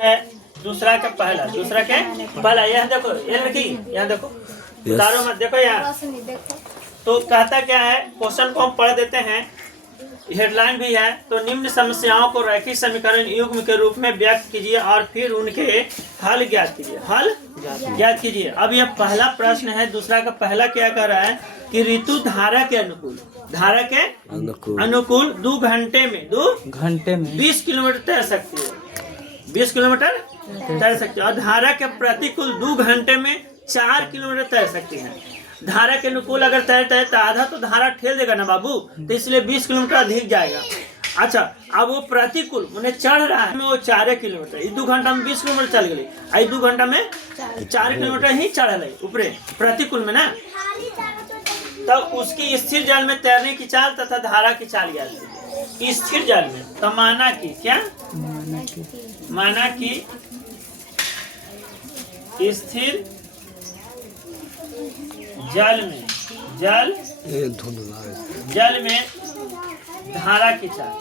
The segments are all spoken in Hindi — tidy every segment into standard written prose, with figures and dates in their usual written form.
है दूसरा का पहला, दूसरा के पहला। यहाँ देखो, ये लड़की यहाँ देखो, तारो मत देखो यहाँ। तो कहता क्या है, क्वेश्चन को हम पढ़ देते हैं, हेडलाइन भी है। तो निम्न समस्याओं को रैखिक समीकरण युग्म के रूप में व्यक्त कीजिए और फिर उनके हल ज्ञात कीजिए। हल ज्ञात कीजिए। अब यह पहला प्रश्न है। दूसरा का पहला क्या कह रहा है कि ऋतु धारा के अनुकूल, धारा के अनुकूल 2 घंटे में 20 किलोमीटर तैर सकती है। 20 किलोमीटर तैर सकती है। और धारा के प्रतिकूल 2 घंटे में 4 किलोमीटर तैर सकती है। धारा के अनुकूल अगर तैरता है तो आधा तो धारा ठेल देगा ना बाबू, तो इसलिए 20 किलोमीटर अधिक जाएगा। अच्छा, अब वो प्रतिकूल मैंने चढ़ रहा है, वो 4 किलोमीटर, इस 2 घंटा में 20 किलोमीटर चल गई, आई 2 घंटा में 4 किलोमीटर ही चढ़ रही ऊपरे प्रतिकूल में ना। तब उसकी स्थिर जल में तैरने की चाल तथा धारा की चाल याद कीजिए। स्थिर जल में तो माना की क्या, माना की स्थिर जल में धारा की चाल,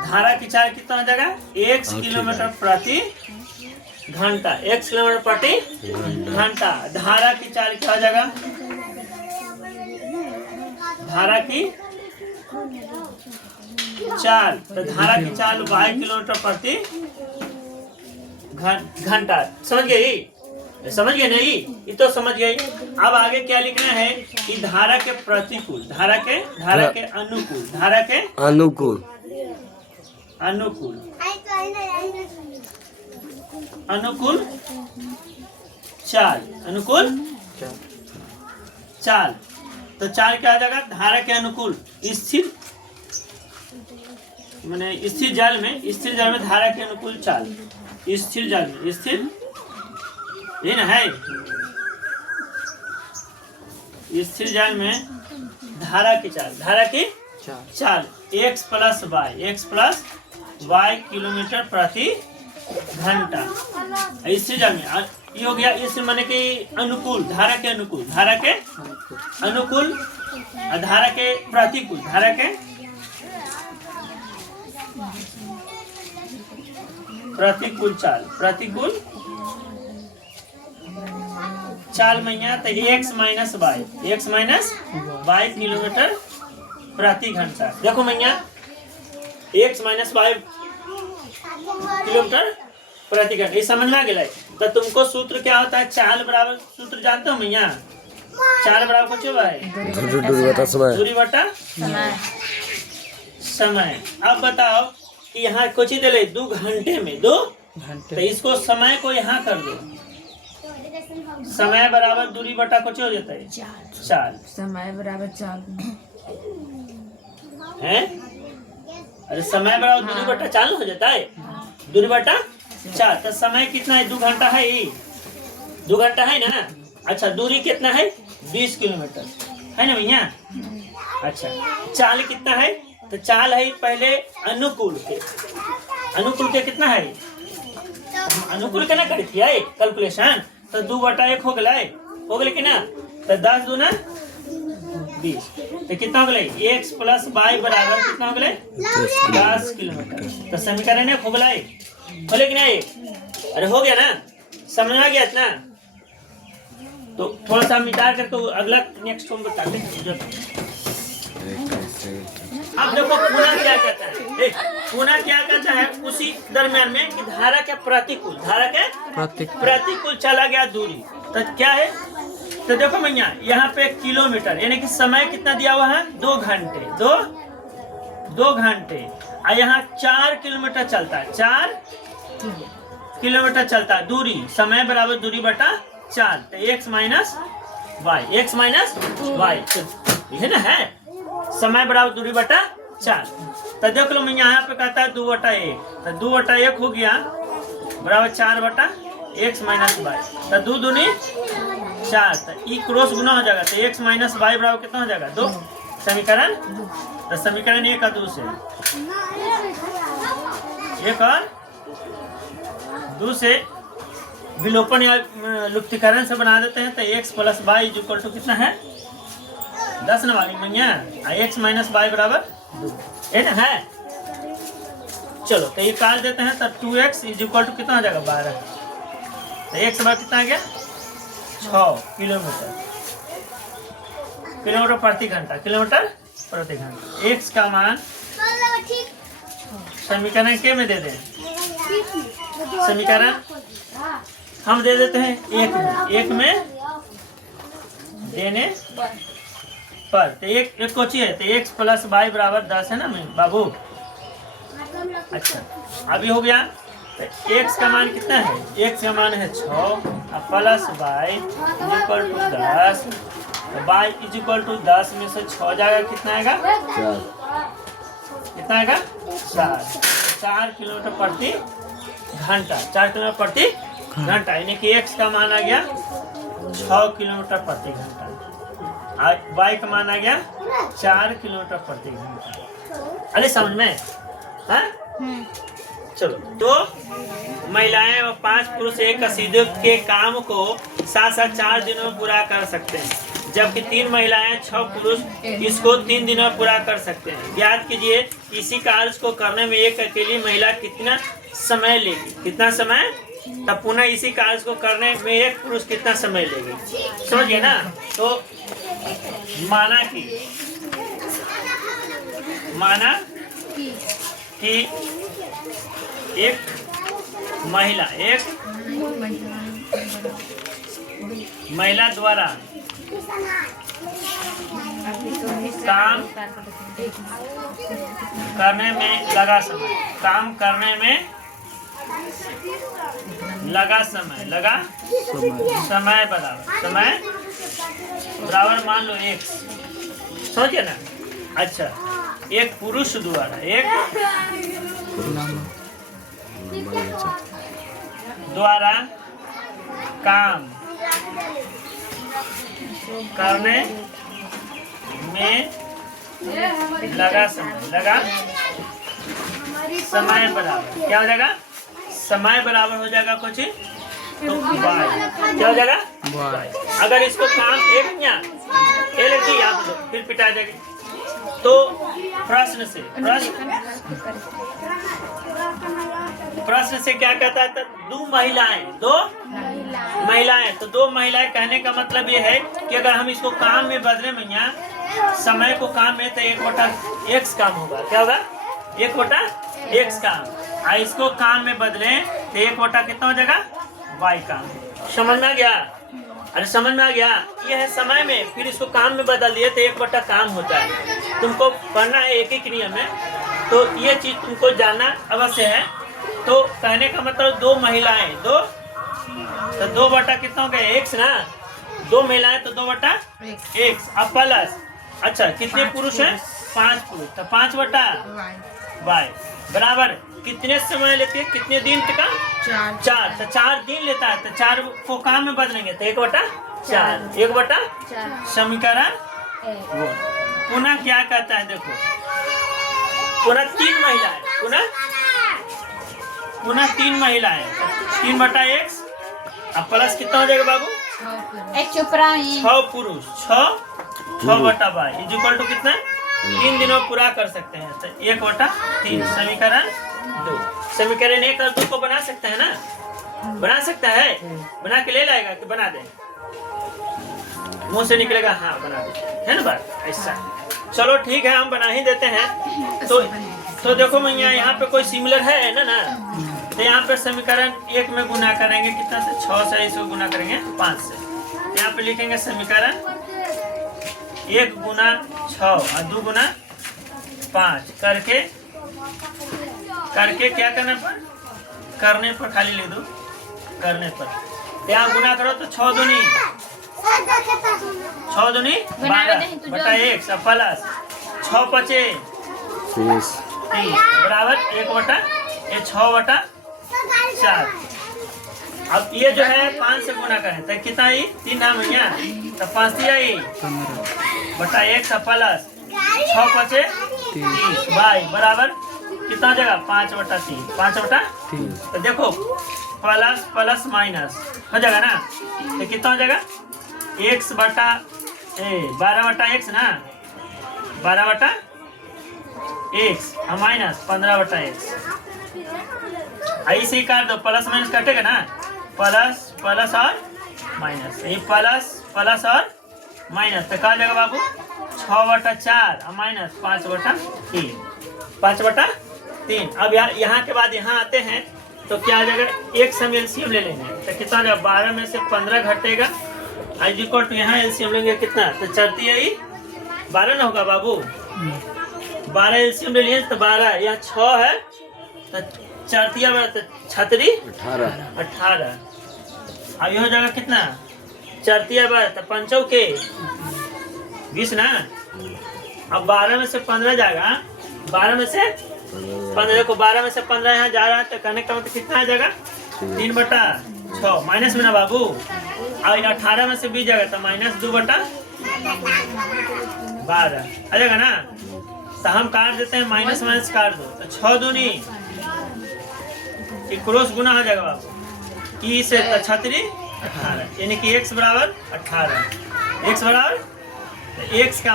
धारा की चाल कितना हो जाएगा, 1 किलोमीटर प्रति घंटा, 1 किलोमीटर प्रति घंटा। धारा की चाल क्या हो जाएगा, धारा की चाल, तो धारा की चाल 22 किलोमीटर प्रति घंटा। समझ गई, समझ गए नहीं, ये तो समझ गई। अब आगे क्या लिखना है कि धारा के प्रतिकूल, धारा के अनुकूल, धारा के अनुकूल चाल, अनुकूल चाल। तो चाल क्या आ जाएगा, धारा के अनुकूल स्थिर, मैंने स्थिर जल में धारा के अनुकूल चाल, स्थिर जल में, स्थिर ये ना है, स्थिर जल में धारा की चाल, धारा की चाल x प्लस y किलोमीटर प्रति घंटा। स्थिर जल में ये हो गया। इस माने कि अनुकूल, धारा के अनुकूल, धारा के अनुकूल, धारा के प्रतिकूल, धारा के प्रतिकूल चाल, प्रतिकूल चाल मैया तो x माइनस वाई किलोमीटर प्रति घंटा। देखो मैया x माइनस वाई किलोमीटर प्रति घंटा, ये समझ में आ गया। तो तुमको सूत्र क्या होता है, चाल बराबर, सूत्र जानते हो मैया, चाल बराबर कुछ है दूरी बटा समय। अब बताओ कि यहाँ कुछ ही दे 2 घंटे में, 2 घंटे, तो इसको समय को यहाँ कर दो, समय बराबर दूरी बटा कुछ हो जाता है चाल, समय बराबर चाल है। अरे समय बराबर दूरी बटा चाल हो जाता है, दूरी बटा चाल। तो समय कितना है, 2 घंटा है, 2 घंटा है ना। अच्छा, दूरी कितना है, 20 किलोमीटर है ना भैया। अच्छा, चाल कितना है, तो चाल है पहले अनुकूल के कितना है, अनुकूल के ना करी थी कैलकुलेशन, तो 2/1 हो गए कि ना। तो 10 दूना 20, तो कितना हो गए, x प्लस वाई बराबर कितना हो गए 10 किलोमीटर। तो समीकरण है हो गए कि नहीं, अरे हो गया ना, समझ आ गया इतना। तो थोड़ा सा मिटा करके अगला नेक्स्ट हम बताते हैं। अब देखो पुनः क्या कहता है, पुनः क्या कहता है उसी दरमियान में कि धारा के प्रतिकूल, धारा के प्रतिकूल चला गया दूरी, तो क्या है। तो देखो भैया यहाँ पे किलोमीटर, यानी कि समय कितना दिया हुआ है, 2 घंटे, 2 घंटे। और यहाँ 4 किलोमीटर चलता है, 4 किलोमीटर चलता है दूरी, समय बराबर दूरी बटा 4, तो x माइनस वाई, ये ना है समय बराबर दूरी बटा 4। तो देख लो मैं यहाँ पे कहता है 2/1, तो 2/1 हो गया बराबर 4/x माइनस वाई, तो 2 दूनी 4, तो ई क्रॉस गुना हो जाएगा, तो x माइनस वाई बराबर कितना हो जाएगा 2। समीकरण, तो समीकरण 1 और 2 से, 1 और 2 से विलोपन या लुप्तीकरण से बना देते हैं। तो x plus Y equal to कितना है 10 ना वाली मैया, x माइनस वाई बराबर 2 है ना है। चलो तो ये काट देते हैं, तब 2x इज इक्वल टू कितना हो जाएगा 12। तो x बार कितना आ गया 6 किलोमीटर प्रति घंटा, किलोमीटर प्रति घंटा। x का मान समीकरण के में दे दें, समीकरण हम दे देते हैं एक में देने पर। तो एक कोची है तो x प्लस वाई बराबर 10 है ना बाबू। अच्छा अभी हो गया। तो x का मान कितना है, x का मान है 6 plus Y equal to 10। Y is equal to 10 में से 6 जाएगा कितना आएगा, कितना आएगा 4 किलोमीटर प्रति घंटा, 4 किलोमीटर प्रति घंटा, यानी कि x का मान आ गया 6 किलोमीटर प्रति घंटा, वाई का मान आ गया 4 किलोमीटर प्रति घंटा। अरे समझ में है? चलो तो महिलाएं और 5 पुरुष एक कसीदे के काम को साथ साथ 4 दिनों में पूरा कर सकते हैं, जबकि 3 महिलाएं 6 पुरुष इसको 3 दिनों में पूरा कर सकते हैं। याद कीजिए इसी कार्य को करने में एक अकेली महिला कितना समय लेगी, कितना समय, तब पुनः इसी कार्य को करने में एक पुरुष कितना समय लेगी, समझिए ना। तो माना कि एक महिला द्वारा काम करने में लगा समय, काम करने में लगा समय बराबर मान लो x, समझिए ना। अच्छा एक पुरुष द्वारा काम करने में लगा समय बराबर क्या हो जाएगा, समय बराबर हो जाएगा कुछ तो y क्या हो जाएगा y। अगर इसको काम एक याद लो फिर पिटा जाएगी। तो प्रश्न से क्या कहता है, दो महिलाएं तो 2 महिलाएं कहने का मतलब ये है कि अगर हम इसको काम में बदले में यहाँ समय को काम में, तो 1/x काम होगा, क्या होगा 1/x काम। इसको काम में बदले तो 1/ कितना हो जाएगा y काम। समझ में आ गया? अरे समझ में आ गया। ये है समय में, फिर इसको काम में बदल दिए तो 1/, काम होता है। तुमको पढ़ना है एक एक नियम में, तो ये चीज तुमको जानना अवश्य है। तो कहने का मतलब 2 महिलाएं, तो 2/, कितना हो गया x ना, 2 महिलाएं तो 2/x अब प्लस। अच्छा कितने पुरुष हैं, 5 पुरुष, तो 5/y बराबर कितने समय लेते हैं, कितने दिन का 4, तो 4 दिन लेता है, तो 4 को काम में बदलेंगे तो 1/4, 1/4 समीकरण। पुनः क्या कहता है, देखो पुनः 3 महिलाएं 3/x अब प्लस कितना हो जाएगा बाबू, 6 पुरुष 6/y इज इक्वल टू कितना 3 दिनों पूरा कर सकते हैं, तो 1/3 समीकरण 2। समीकरण 1 और 2 को बना सकते हैं ना, बना सकता है, बना के ले लाएगा कि बना दे, मुंह से निकलेगा हाँ बना दे, है ना बात ऐसा। चलो ठीक है हम बना ही देते हैं। तो देखो भैया यहाँ पे कोई सिमिलर है ना, तो यहाँ पे समीकरण 1 में गुना करेंगे कितना से, 6 से इसको गुना करेंगे 5 से। यहाँ पे लिखेंगे समीकरण 1 गुना 6 और 2 गुना 5 करके क्या करने पर, करने पर खाली लिख दो, करने पर यहाँ गुना करो तो 6 दूनी 12/x प्लस 6 पचे 30 बराबर 1/6/4। अब ये जो है 5 से गुना करें तो कितना ही 3 नाम है, तो 5 x प्लस 6 पचे 30 y बराबर कितना हो जाएगा 5/3, 5/3। तो देखो प्लस प्लस माइनस हो जाएगा ना, तो कितना हो जाएगा 12/x ना, 12/x और माइनस 15/x ऐसे ही काट दो, प्लस माइनस कटेगा ना, प्लस प्लस और माइनस, ये प्लस प्लस और माइनस, तो कहा जाएगा बाबू 6/4 और माइनस 5/3, 5/3। अब यहाँ के बाद यहाँ आते हैं तो क्या आ जाएगा, एक सम एलसीएम ले लेंगे तो कितना आ जाएगा, 12 में से 15 घटेगा, इक्वल टू यहाँ एलसीएम लेंगे कितना, तो चलती है 12 ना होगा बाबू, 12 एलसीएम ले लिए तो 12, यहाँ 6 है तो चरतिया में तो 18। अब ये हो जाएगा कितना, चरतिया बार तो 5 के 20 ना। अब 12 में से 15 जाएगा, 12 में से 15, देखो 12 में से 15 यहाँ जा रहा है तो कहने का मतलब कितना आ जाएगा, 3/6 माइनस में ना बाबू। और 18 में से 20 जाएगा तो -2/12 आ जाएगा ना। तो हम काट देते हैं, माइनस माइनस काट दो तो 6 दूनी क्रॉस गुना हो जाएगा बाबू, की से 36 18, यानी कि x बराबर 18, x बराबर x का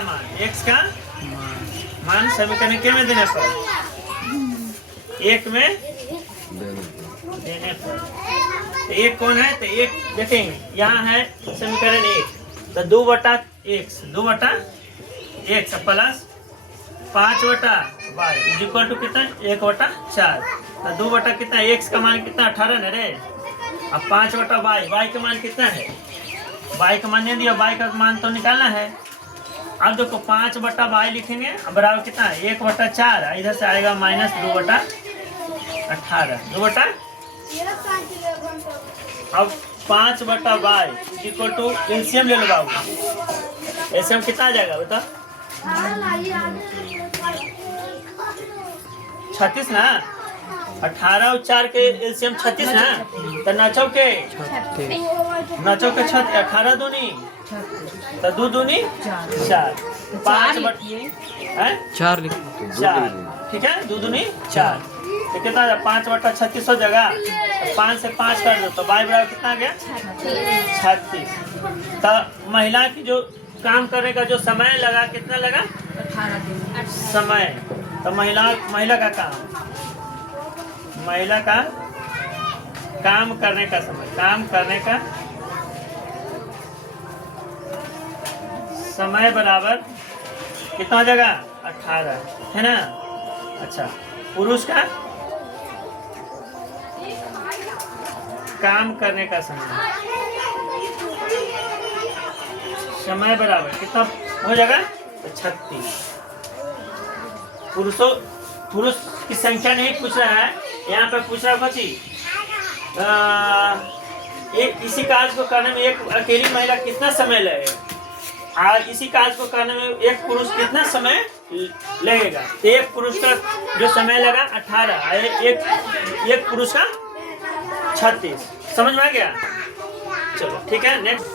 मान समीकरण के में देने पर, एक में देने पर, तो एक कौन है, तो एक देखेंगे यहाँ है समीकरण 1, तो 2/x plus 5/y equal to कितना 1/4, तो 2 कितना, x का मान कितना 18 है रे, अब 5/y, y का मान कितना है, y का मान नहीं दिया, y का मान तो निकालना है। अब देखो 5/y लिखेंगे, बराबर कितना है 1/4, इधर से आएगा -2/18, 2 अब 5/y इक्वल टू एलसीएम ले लो बाबू, एलसीएम कितना आ जाएगा बता, 36 ना, 18 और 4 के एलसीएम 36 ना, तो नचो के 18 दूनी तो 2 दूनी 4, 5/4 ठीक है, 2 दूनी 4, तो कितना 5/36 हो जाएगा, 5 से 5 कर दो तो y बराबर कितना आ गया 36। तो महिला की जो काम करने का जो समय लगा कितना लगा, 18 दिन समय। तो महिला का काम, महिला का काम करने का समय, काम करने का समय बराबर कितना हो जाएगा 18 है ना। अच्छा, पुरुष का काम करने का समय बराबर कितना हो जाएगा 36। पुरुष की संख्या नहीं पूछ रहा है, यहाँ पे पूछ रहा बच्ची एक इसी कार्य को करने में एक अकेली महिला कितना समय लगेगा, और इसी कार्य को करने में एक पुरुष कितना समय लगेगा। एक पुरुष का जो समय लगा 18, एक पुरुष का 36। समझ में आ गया, चलो ठीक है नेक्स्ट।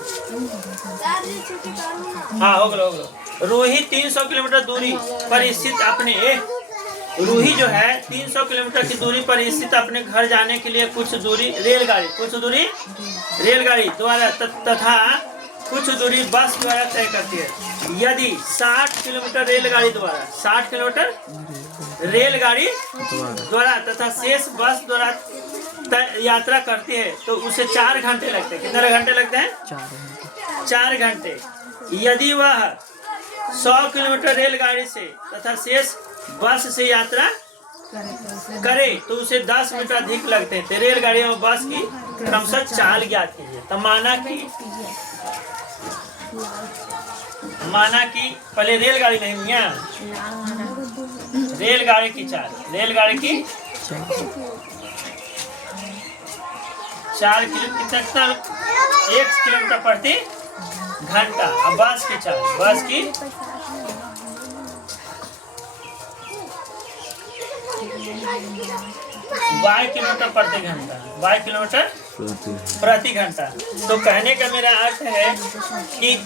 हाँ हो गया। रूही 300 किलोमीटर दूरी पर स्थित अपने रूही जो है 300 किलोमीटर की दूरी पर स्थित अपने घर जाने के लिए कुछ दूरी रेलगाड़ी द्वारा तथा कुछ दूरी बस द्वारा तय करती है। यदि 60 किलोमीटर रेलगाड़ी द्वारा तथा शेष बस द्वारा यात्रा करती है तो उसे 4 घंटे लगते हैं। कितने घंटे लगते हैं? 4 घंटे। यदि वह 100 किलोमीटर रेलगाड़ी से तथा शेष बस से यात्रा करे तो उसे 10 मिनट अधिक लगते हैं। तो रेलगाड़ी और बस की क्रमशः चाल ज्ञात कीजिए। तो माना कि पहले रेलगाड़ी नहीं हुई, रेलगाड़ी की चाल, रेलगाड़ी की 4 किलोमीटर 1 किलोमीटर प्रति घंटा। अब बस की चाल, बस की 22 किलोमीटर प्रति घंटा, 22 किलोमीटर प्रति घंटा। तो कहने का मेरा अर्थ है कि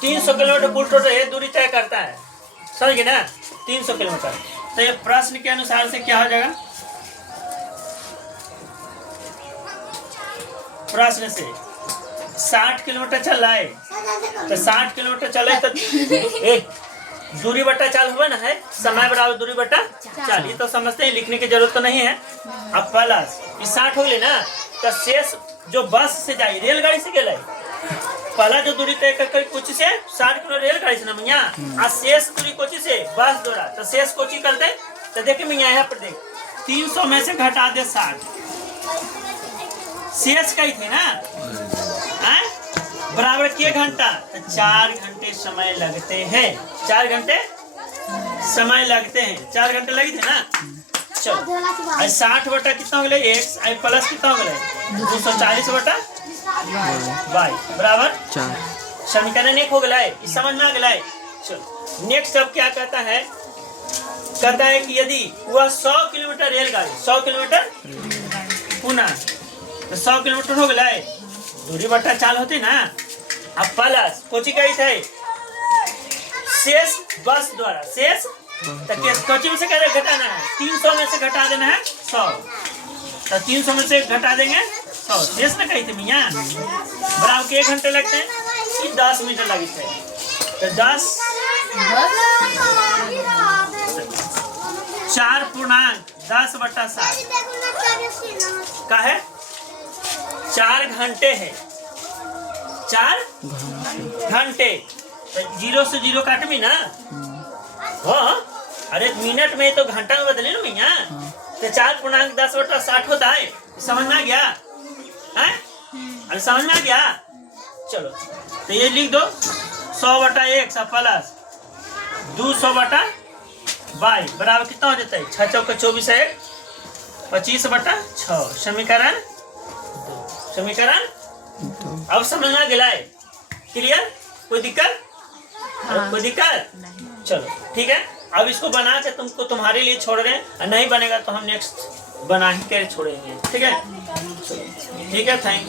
300 किलोमीटर कुल टोटल ये दूरी तय करता है, समझ गए ना, 300 किलोमीटर। तो ये प्रश्न के अनुसार से क्या हो जाएगा, प्रश्न से 60 किलोमीटर चल रहा है तो 60 किलोमीटर चले तो दूरी बट्टा चाल हुआ ना है, समय बराबर दूरी बट्टा चाल, ये तो समझते हैं, लिखने की जरूरत तो नहीं है। अब प्लस 60 हो गए ना, तो शेष जो बस से जाए रेलगाड़ी से गए, पहला जो दूरी तय कर कोची से 60 किलो रेलगाड़ी से ना मैया, आ शेष दूरी कोची से बस द्वारा, तो शेष कोची कर दे, तो देखे मैया यहाँ पर देख 300 में से घटा दे 60, शेष कही थे ना बराबर के घंटा, तो 4 घंटे समय लगते हैं, 4 घंटे समय लगते हैं, 4 घंटे लगे थे ना। चलो 60 बटा कितना हो गया x, प्लस कितना हो गया 240 बटा y बराबर 4, समीकरण 1 हो गया, इस समझ में आ गया। चलो नेक्स्ट अब क्या कहता है कि यदि वह 100 किलोमीटर रेलगाड़ी 100 किलोमीटर पुनः, तो 100 किलोमीटर हो गया, दूरी बट्टा चाल होती ना। अब प्लस कोची कही थे शेष बस द्वारा, शेष कोची में से कह रहे घटाना है, 300 में से घटा देना है 100, तो 300 में से घटा देंगे 100, शेष ना कही थे मियाँ बराबर के 1 घंटे लगते हैं कि 10 मिनट लगे थे, तो 10 4 बटा 7 का है 4 घंटे है, 4 घंटे, तो 0 से 0 काट में ना, हाँ अरे मिनट में तो घंटा में बदले ना भैया, तो 4 बटा 60 होता है, समझ में आ गया है? अरे समझ में आ गया। चलो तो ये लिख दो 100 बटा 1 प्लस 200 बटा y बराबर कितना हो जाता है 6 चौका 24 है 25 बटा 6, समीकरण 2। अब समझ में आ गया है, क्लियर? कोई दिक्कत? कोई दिक्कत? चलो ठीक है, अब इसको बना के तुमको तुम्हारे लिए छोड़ रहे हैं, नहीं बनेगा तो हम नेक्स्ट बना के छोड़ेंगे, ठीक है? ठीक है, थैंक यू।